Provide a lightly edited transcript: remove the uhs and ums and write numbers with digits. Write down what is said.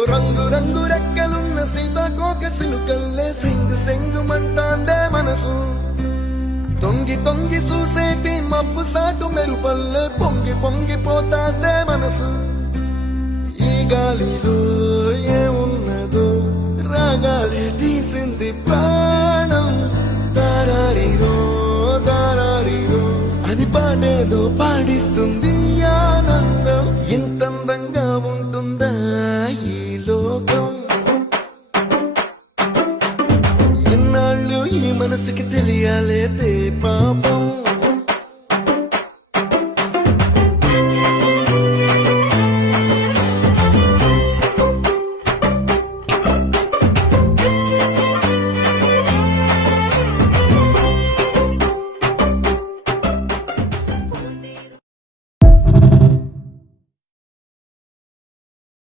రంగు రంగు రెక్కలున్న సీతాకోక సిలుకల్లే సెంగు సెంగుమంటాందే మనసు తొంగి తొంగి చూసేటి మబ్బు సాటు మెరుపల్లే పొంగి పొంగిపోతాందే మనసు ఈ గాలిలో ఏమున్నదో రాగాలే తీసింది ప్రాణం దారారిరో దారారిరో అని పాడేదో పాడిస్తుంది ఆనందం ఎంత అందంగా ఉంటుందా ఈ లోకం